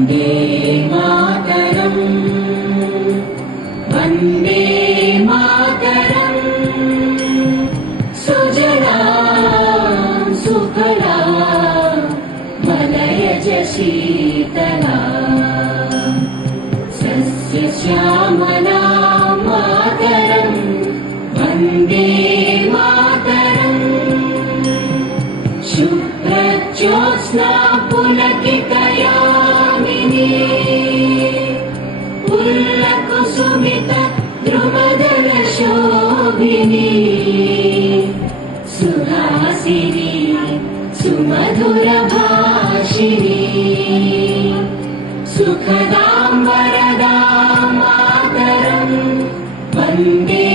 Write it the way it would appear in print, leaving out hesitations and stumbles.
वन्दे मातरम् वन्दे मातरम् सुजलां सुफलां मलयज शीतलां सस्यश्यामलां मातरम् वन्दे मातरम् शुभ्रज्योत्स्ना पुलकितयामिनी पुल्लकुसुमित द्रुमदलशोभिनी सुहासिनी सुमधुरभाषिणी सुखदां वरदां मातरं वन्दे